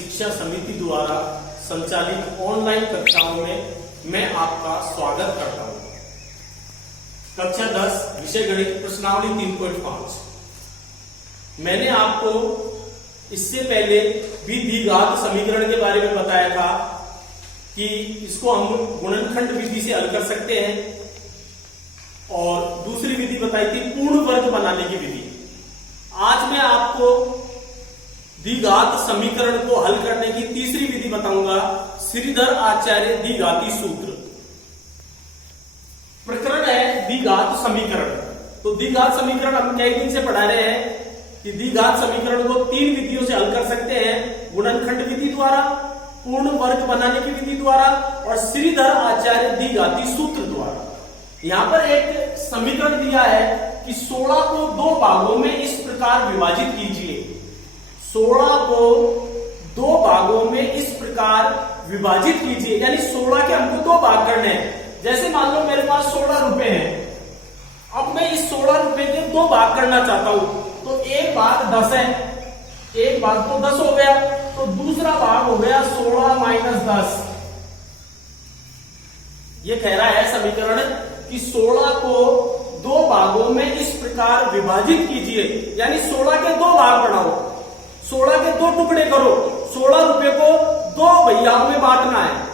शिक्षा समिति द्वारा संचालित ऑनलाइन कक्षाओं में मैं आपका स्वागत करता हूं। कक्षा 10 विषय गणित प्रश्नावली 3.5। मैंने आपको इससे पहले भी द्विघात समीकरण के बारे में बताया था कि इसको हम गुणनखंड विधि से हल कर सकते हैं, और दूसरी विधि बताई थी पूर्ण वर्ग बनाने की विधि। आज मैं आपको द्विघात समीकरण को हल करने की तीसरी विधि बताऊंगा, श्रीधर आचार्य द्विघाती सूत्र। प्रकरण है द्विघात समीकरण। तो द्विघात समीकरण हम कई दिन से पढ़ा रहे हैं कि द्विघात समीकरण को तीन विधियों से हल कर सकते हैं, गुणनखंड विधि द्वारा, पूर्ण वर्ग बनाने की विधि द्वारा और श्रीधर आचार्य द्विघाती सूत्र द्वारा। यहां पर एक समीकरण दिया है कि 16 को दो भागों में इस प्रकार विभाजित कीजिए। 16 को दो भागों में इस प्रकार विभाजित कीजिए, यानी 16 के हमको दो भाग करने हैं। जैसे मान लो मेरे पास 16 रुपए हैं, अब मैं इस 16 रुपए के दो भाग करना चाहता हूं, तो एक भाग 10 है, एक भाग तो 10 हो गया, तो दूसरा भाग हो गया 16 माइनस 10। ये कह रहा है समीकरण कि 16 को दो भागों में इस प्रकार विभाजित कीजिए, यानी 16 के दो भाग बनाओ, 16 के दो टुकड़े करो। 16 रुपए को दो भैयाओं में बांटना है,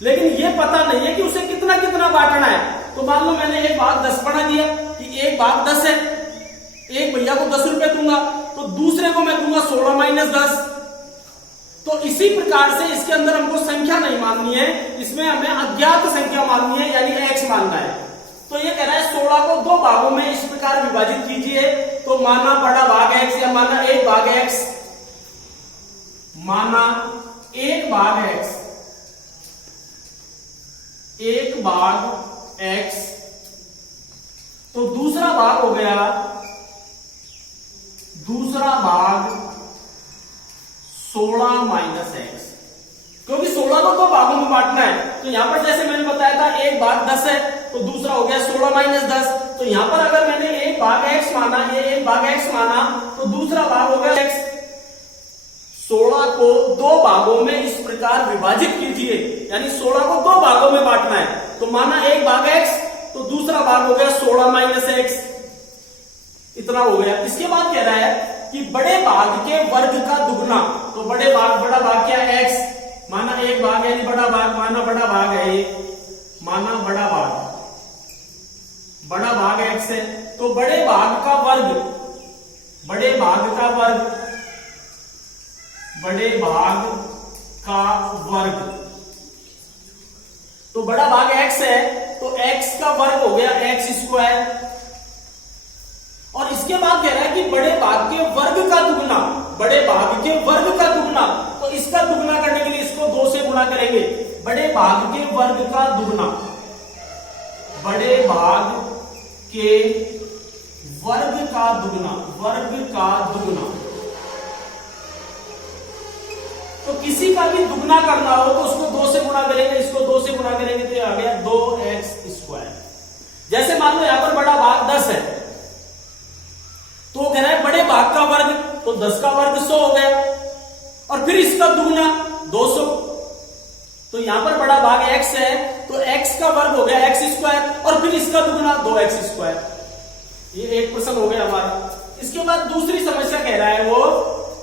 लेकिन ये पता नहीं है कि उसे कितना कितना बांटना है। तो मान लो मैंने एक भाग 10 बना दिया कि एक भाग 10 है, एक भैया को 10 रुपए दूंगा, तो दूसरे को मैं दूंगा 16 माइनस 10। तो इसी प्रकार से इसके अंदर हमको संख्या नहीं माननी है, इसमें हमें अज्ञात संख्या माननी है, यानी x मानना है। तो ये कह रहा है 16 को दो भागों में इस प्रकार विभाजित कीजिए। तो माना बड़ा भाग x या माना एक भाग x, माना एक भाग x, एक भाग x, तो दूसरा भाग हो गया, दूसरा भाग 16 माइनस एक्स, क्योंकि 16 को दो भागों में बांटना है। तो यहां पर जैसे मैंने बताया था एक भाग 10 है, तो दूसरा हो गया 16 माइनस 10। तो यहां पर अगर मैंने एक भाग x माना, ये एक भाग x माना, तो दूसरा भाग हो गया x। 16 को दो भागों में इस प्रकार विभाजित कीजिए, यानी 16 को दो भागों में बांटना है। तो माना एक भाग x, तो दूसरा भाग हो गया 16 माइनस x, इतना हो गया। इसके बाद कह रहा है कि बड़े भाग के वर्ग का दुगना। तो बड़े भाग, बड़ा भाग क्या है x, माना एक भाग यानी बड़ा भाग, माना बड़ा भाग है ये, माना बड़ा भाग, बड़ा भाग x है। तो बड़े भाग का वर्ग, बड़े भाग का वर्ग, बड़े भाग का वर्ग, तो बड़ा भाग x है, तो x का वर्ग हो गया x स्क्वायर। और इसके बाद कह रहा है कि बड़े भाग के वर्ग का दुगना, बड़े भाग के वर्ग का दुगना, तो इसका दुगना करने के लिए इसको 2 से गुणा करेंगे। बड़े भाग के वर्ग का दुगना, बड़े भाग के वर्ग का दुगना, वर्ग का दुगना। तो किसी का भी दुगना करना हो तो उसको 2 से गुणा करेंगे, इसको 2 से गुणा करेंगे, तो ये आ गया 2x स्क्वायर। जैसे मान लो यहां पर बड़ा भाग 10 है, तो कह रहा है बड़े भाग का वर्ग, तो 10 का वर्ग 100 हो गया, और फिर इसका दुगना 200। तो यहां पर बड़ा भाग x है, तो x का वर्ग हो गया x स्क्वायर, और फिर इसका दुगना 2x स्क्वायर। ये एक प्रश्न हो गया हमारा। इसके बाद दूसरी समस्या कह रहा है वो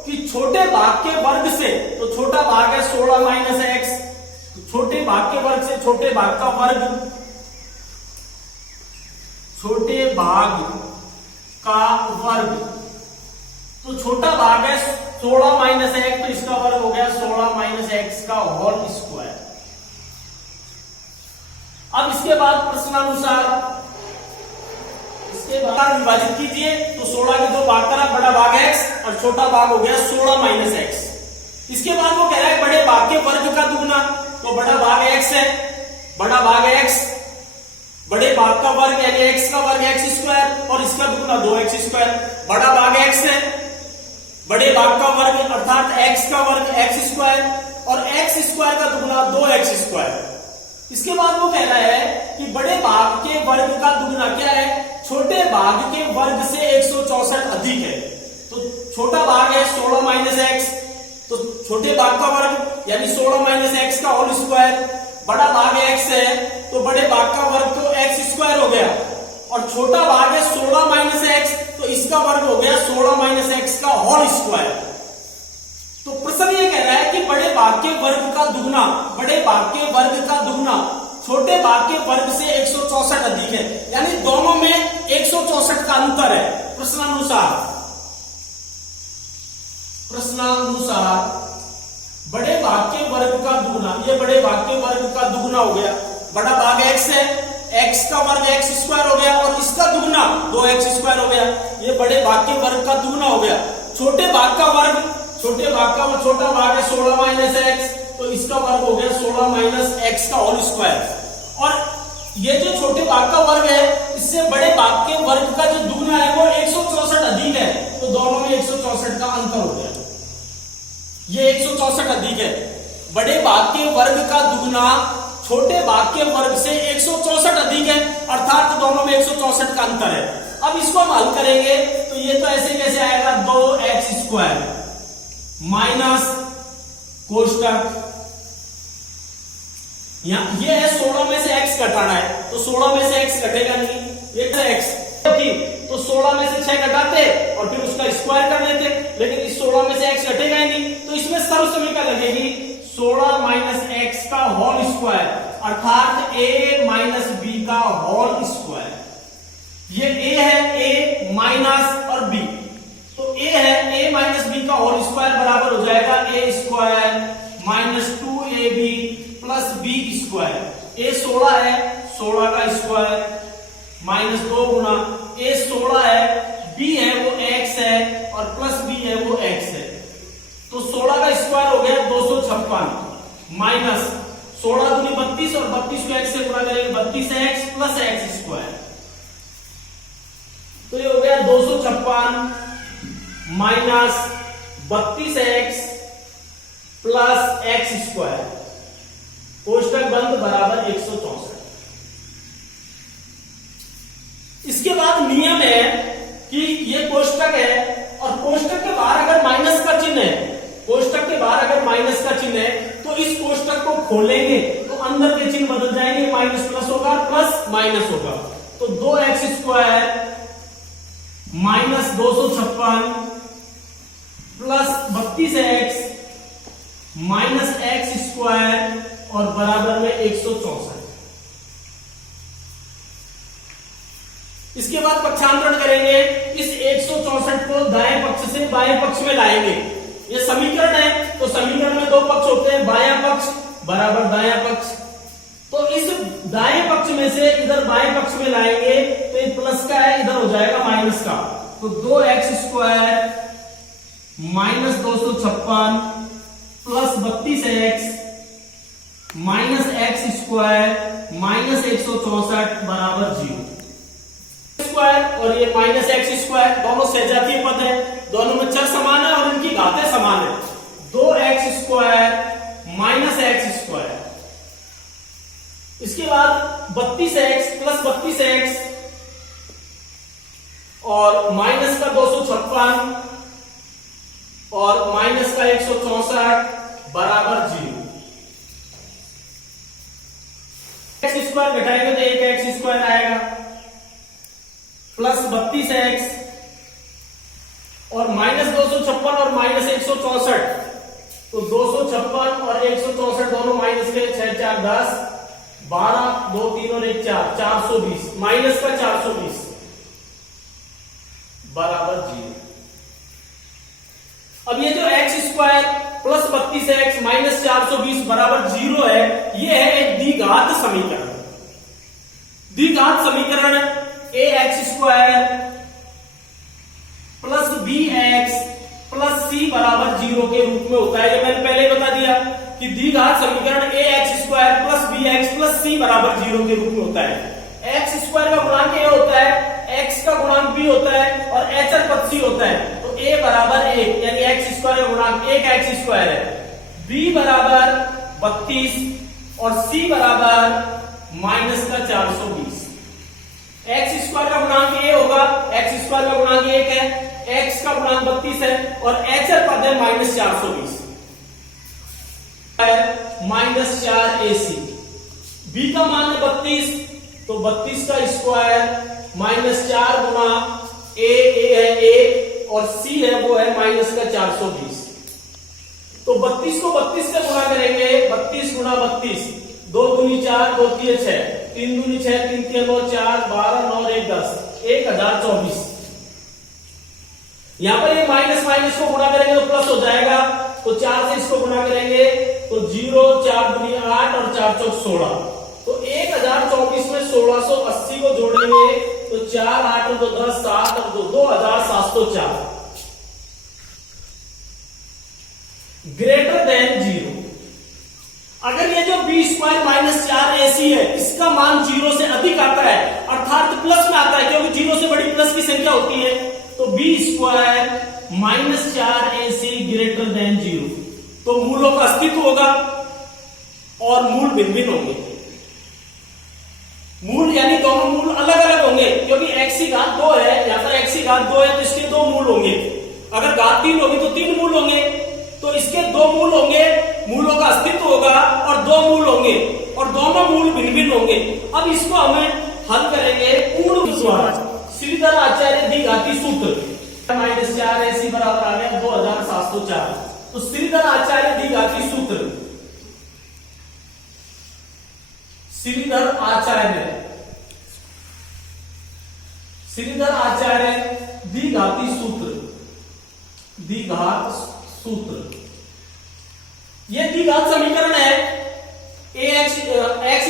कि छोटे भाग के वर्ग से, तो छोटा भाग है 16 माइनस x, छोटे भाग के वर्ग से छोटे भाग का वर्ग, छोटे भाग का वर्ग, तो छोटा भाग है 16 माइनस एक्स, तो इसका वर्ग हो गया 16 माइनस एक्स का होल स्क्वायर। अब इसके बाद प्रश्नानुसार इसके बाद विभाजित कीजिए। तो 16 के दो भाग करा, बड़ा भाग x और छोटा भाग हो गया 16 माइनस एक्स। इसके बाद वो कह रहा है बड़े भाग के वर्ग का दुगना, तो बड़ा भाग x है, बड़ा भाग x, बड़े भाग का वर्ग यानी x का वर्ग x स्क्वायर, और इसका दुगना 2x स्क्वायर। बड़ा भाग x है, बड़े भाग का वर्ग अर्थात x का वर्ग x स्क्वायर, और x स्क्वायर का दुगना 2x स्क्वायर। इसके बाद वो कह रहा है कि बड़े भाग के वर्ग का दुगना क्या है, छोटे भाग के वर्ग से 164 अधिक है। तो छोटा भाग है 16 माइनस एक्स, तो छोटे भाग का वर्ग यानी 16 माइनस एक्स का होल स्क्वायर, बड़ा भाग एक्स है तो बड़े भाग का वर्ग तो एक्स स्क्वायर हो गया, और छोटा भाग है 16 माइनस एक्स तो इसका वर्ग हो गया 16 माइनस एक्स का होल स्क्वायर। तो प्रश्न ये कह रहा है कि बड़े भाग के वर्ग का दुगना, बड़े भाग के वर्ग का दुगना छोटे भाग के वर्ग से 164 अधिक है, यानी दोनों में 164 का अंतर है। प्रश्नानुसार बड़े भाग के वर्ग का दुगना, ये बड़े भाग के वर्ग का दुगना हो गया, बड़ा भाग एक्स है, एक्स का वर्ग एक्स स्क्वायर हो गया और इसका दुगना 2x स्क्वायर हो गया, ये बड़े भाग के वर्ग का दुगना हो गया। छोटे भाग का वर्ग, छोटे भाग का छोटा भाग है 16 माइनस एक्स तो इसका वर्ग हो गया 16 माइनस एक्स का होल स्क्वायर, और ये जो छोटे भाग का वर्ग है इससे बड़े भाग के वर्ग का जो दुगना है वो 164 अधिक है, तो दोनों में 164 का अंतर हो गया, ये 164 अधिक है। बड़े भाग के वर्ग का दुगना छोटे भाग के वर्ग से 164 अधिक है, अर्थात दोनों में 164 का अंतर है। अब इसको हम हल करेंगे तो ये तो ऐसे कैसे आएगा 2x स्क्वायर माइनस कोष्टक, ये है 16 में से x घटाना है तो 16 में से x घटेगा नहीं, ये x तो 16 में से 6 घटाते और फिर उसका स्क्वायर कर लेते, लेकिन इस 16 में से x घटेगा ही नहीं, तो इसमें सर्व समीकरण लगेगी 16 माइनस एक्स का होल स्क्वायर, अर्थात a माइनस बी का होल स्क्वायर। ये a है, a माइनस और b, तो a है a माइनस बी का होल स्क्वायर बराबर हो जाएगा a square minus 2ab plus b square. a 16 है, 16 का स्क्वायर माइनस 2 गुना a 16 है, b है वो x है और प्लस b है वो x है, तो 16 का स्क्वायर हो गया 256 माइनस 16 दूनी 32 और 32 को x से गुणा करेंगे 32x प्लस x स्क्वायर, तो ये हो गया 256 minus 32x plus x square, कोष्टक बंद बराबर 164। इसके बाद नियम है कि ये कोष्टक है और कोष्टक के बाहर अगर माइनस का चिन्ह है, कोष्टक के बाहर अगर माइनस का चिन्ह है तो इस कोष्टक को खोलेंगे तो अंदर के चिन्ह बदल जाएंगे, माइनस प्लस होगा प्लस माइनस होगा, तो 2x square minus 256 plus 32x minus x square और बराबर में 164। इसके बाद पक्षांतरण करेंगे, इस 164 को दाएं पक्ष से बाएं पक्ष में लाएंगे, ये समीकरण है तो समीकरण में दो पक्ष होते हैं, बायां पक्ष बराबर दायां पक्ष, तो इस दाएं पक्ष में से इधर बाएं पक्ष में लाएंगे तो ये प्लस का है, इधर हो जाएगा माइनस का, तो 2x square minus 256 plus 32x minus x square minus 164 बराबर 0 स्क्वायर, और ये माइनस एक्स स्क्वायर दोनों सजातीय पद है, दोनों में चर समान है और इनकी घातें समान है, 2x square minus x square. इसके बाद 32x प्लस 32x और माइनस का 256 और माइनस का 164 बराबर 0। एक्स स्क्वायर घटाएंगे तो एक एक्स स्क्वायर आएगा प्लस 32x और माइनस 256 और माइनस 164, तो 256 और 164 दोनों माइनस के 6 4 10 12 2 3 और 1 4 420 माइनस का 420 बराबर 0। अब ये जो x square plus 32x minus 420 बराबर 0 है, ये है एक द्विघात समीकरण। द्विघात समीकरण ax square plus bx plus c बराबर 0 के रूप में होता है, ये मैंने पहले ही बता दिया कि द्विघात समीकरण ax square plus bx plus c बराबर 0 के रूप में होता है। x स्क्वायर का गुणांक a होता है, x का गुणांक b होता है और अचर पद c होता है, तो a बराबर 1 यानी x स्क्वायर का गुणांक 1x स्क्वायर है, b बराबर 32 और c बराबर माइनस का 420। x स्क्वायर का गुणांक a होगा, x स्क्वायर का गुणांक 1 है, x का गुणांक 32 है और अचर पद है माइनस 420, -4ac। b का मान है 32, तो 32 का स्क्वायर -4 गुना a है 1 और c है वो है -420। तो 32 को 32 से गुणा करेंगे, 32 गुना 32, 2 दूनी 4, 2 तिये 6, 3 दूनी 6, 3 तिये 9, 4 12 9 1 10, 1024। यहां पर ये माइनस माइनस को गुणा करेंगे तो प्लस हो जाएगा, तो 4 से इसको गुणा करेंगे तो 0, 4 दूनी 8 और 4 चौक 16, तो 1024 में 1680 को जोड़ेंगे तो 4 8 और 2 10 7 और 2 2704 ग्रेटर देन 0। अगर ये जो b स्क्वायर -4ac है इसका मान 0 से अधिक आता है, अर्थात प्लस में आता है, क्योंकि 0 से बड़ी प्लस की संख्या होती है, तो b square -4ac greater than 0, तो मूलों का अस्तित्व होगा और मूल भिन्न भिन्न होंगे। मूल यानी दोनों मूल अलग अलग होंगे, क्योंकि x की घात 2 है, यहां पर x की घात 2 है तो इसके 2 मूल होंगे। अगर घात 3 होगी तो 3 मूल होंगे, तो इसके 2 मूल होंगे, मूलों का अस्तित्व होगा और 2 मूल होंगे और दोनों मूल भिन्न भिन्न होंगे। अब इसको हमें हल करेंगे पूर्ण द्वारा। श्रीधर आचार्य द्विघाती सूत्र -4ac बराबर आ गया 2704। तो श्रीधर आचार्य द्विघाती सूत्र, श्रीधर आचार्य द्विघाती सूत्र, द्विघात सूत्र, यह द्विघात समीकरण है x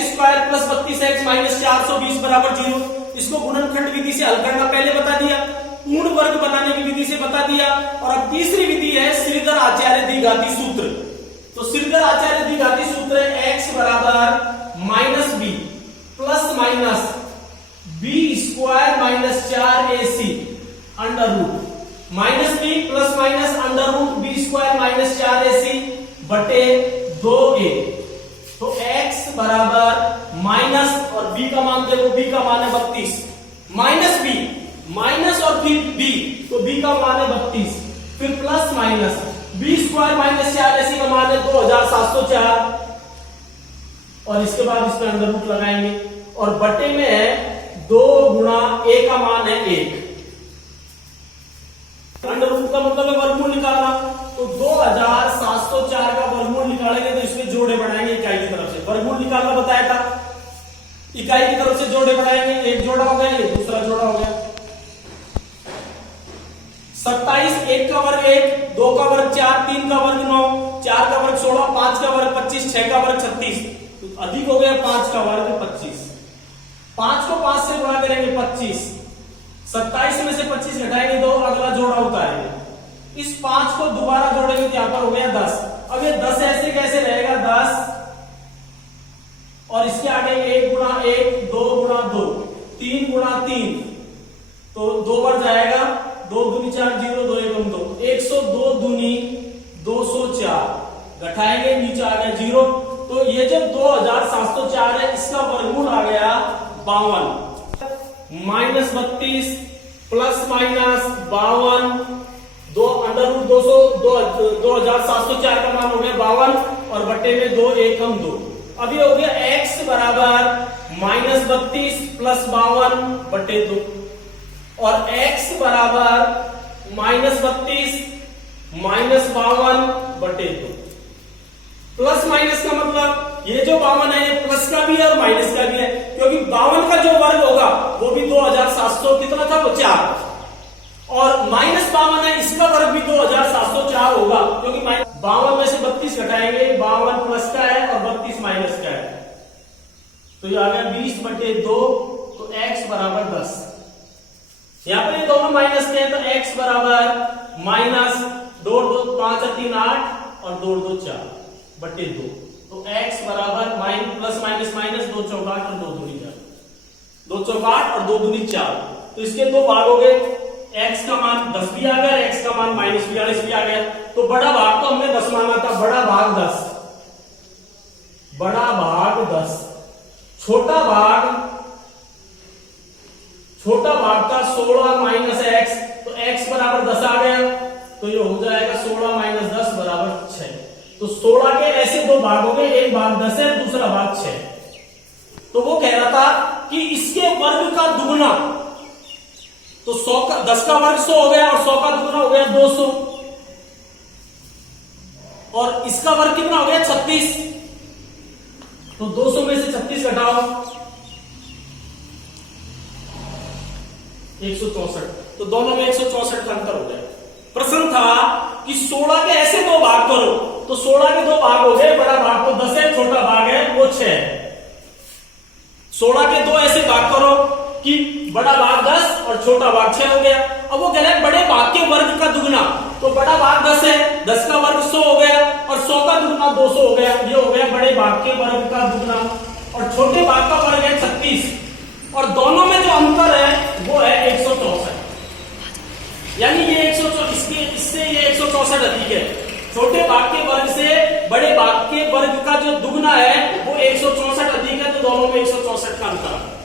square plus 32x minus 420 बराबर 0। इसको गुणनखंड विधि से हल करना पहले बता दिया, पूर्ण वर्ग बनाने की विधि से बता दिया, और अब तीसरी विधि है श्रीधर आचार्य द्विघाती सूत्र। तो श्रीधर आचार्य द्विघाती सूत्र है x बराबर -b plus minus b square -4ac under root -b plus minus under root b square -4ac बटे 2a। तो x बराबर माइनस और b का मान देखो, b का मान है 32, माइनस b माइनस और फिर b, तो b का मान है 32, फिर plus minus b square -4ac का मान है 2704, और इसके बाद इसमें अंडर रूट लगाएंगे और बटे में है 2 गुणा a का मान है 1। अंडर रूट का मतलब है वर्गमूल निकालना, तो 2704 का वर्गमूल निकालेंगे तो इसमें जोड़े बढ़ाएंगे इकाई की तरफ से। वर्गमूल निकालना बताया था, इकाई की तरफ से जोड़े बढ़ाएंगे, एक जोड़ा हो गया, ये दूसरा जोड़ा हो गया। 27, 1 का वर्ग 1, 2 का वर्ग 4, 3 का वर्ग 9, 4 का वर्ग 16, 5 का वर्ग 25, 6 का वर्ग 36, तो अधिक हो गया 5 का वर्ग 25। 5 को 5 से गुणा करेंगे 25, 27 में से 25 घटाएंगे तो अगला जोड़ा उतारेंगे, इस 5 को दोबारा जोड़ेंगे तो यहां पर हो गया 10। अब ये 10 ऐसे कैसे रहेगा 10, और इसके आगे 1 गुणा 1, 2 गुणा 2, 3 गुणा 3, तो 2 बढ़ जाएगा, 2 दूनी 4, 0 2 1 2, 102 दूनी 204, घटाएंगे नीचे आ गया 0। तो ये जो 2704 है इसका वर्गमूल आ गया 52, -32 प्लस माइनस 52, 2 अंडर रूट 2704 का मान हो गया 52 और बटे में 2 1 2। अब ये हो गया x बराबर -32 प्लस 52 बटे 2, और x बराबर -32 माइनस 52 बटे 2। प्लस माइनस का मतलब ये जो 52 है ये प्लस का भी है और माइनस का भी है, क्योंकि 52 का जो वर्ग होगा वो भी 2700 कितना था, 4, और -52 है इसका वर्ग भी 2704 होगा, क्योंकि 52 में से 32 घटाएंगे, 52 प्लस का है और 32 माइनस का है, तो ये आ गया 20 बटे 2, तो x बराबर 10। यहां पर ये दोनों माइनस के हैं तो x बराबर -2 2 5 3 8 और 2 2 4 बटे 2, तो x बराबर प्लस माइनस माइनस 2 चौक 8 और 2 दूनी 4, 2 चौक 8 और 2 दूनी 4, तो इसके दो भाग हो गए, x का मान 10 भी आ गया, x का मान -42 भी आ गया। तो बड़ा भाग तो हमने 10 माना था, बड़ा भाग 10, बड़ा भाग 10, छोटा भाग था 16 माइनस x, तो x बराबर 10 आ गया, तो ये हो जाएगा 16 माइनस 10 बराबर 6। तो 16 के ऐसे दो भाग हो गए, एक भाग 10 है, दूसरा भाग 6। तो वो कह रहा था कि इसके वर्ग का दुगना, तो 10 का वर्ग 100 हो गया और 100 का दुगना हो गया 200, और इसका वर्ग कितना हो गया 36। तो 200 में से 36 घटाओ 164, तो दोनों में 164 का अंतर हो गया। प्रश्न था कि 16 के ऐसे दो भाग करो, तो 16 के दो भाग हो गए, बड़ा भाग तो 10 है, छोटा भाग है वो 6 है। 16 के दो ऐसे भाग करो कि बड़ा भाग 10 और छोटा भाग 6 हो गया। अब वो कह रहा है बड़े भाग के वर्ग का दुगना, तो बड़ा भाग 10 है, 10 का वर्ग 100 हो गया और 100 का दुगना 200 हो गया। ये हो गया बड़े भाग के वर्ग का दुगना, और छोटे भाग का वर्ग है 36, और दोनों में जो अंतर है वो है 164। यानी ये 164, इससे ये 164 अधिक है। छोटे भाग के वर्ग से बड़े भाग के वर्ग का जो दुगना है वो 164 अधिक है, तो दोनों में 164 का अंतर है।